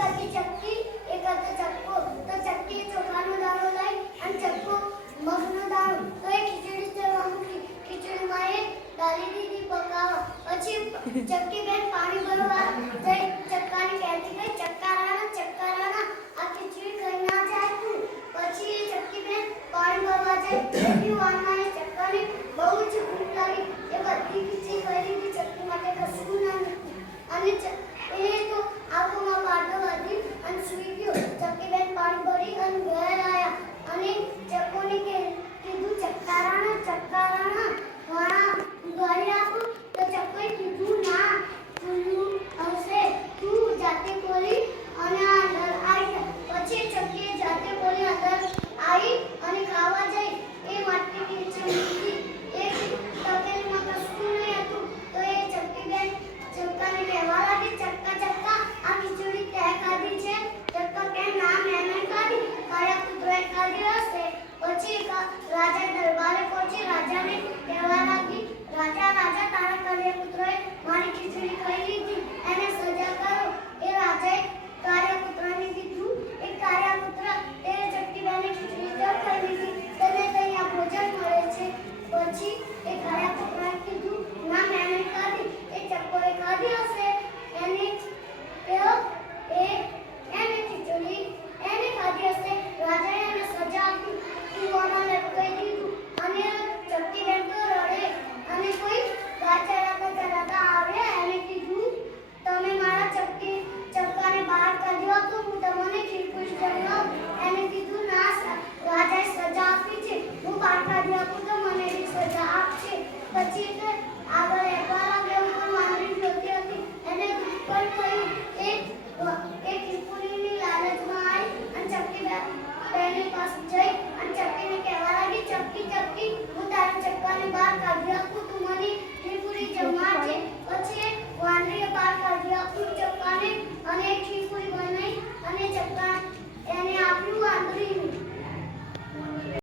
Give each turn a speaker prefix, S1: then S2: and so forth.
S1: ચક્કી ચક્કો ચક્કો ચક્કી બેન પાણી ભરવા જઈ ચક્કાને કહેતી ગઈ. ચક્કારાના ચક્કારાના આ ખીચડી જાય પછી ચક્કી બેન પાણી ભરવા જાય પણ થયું એ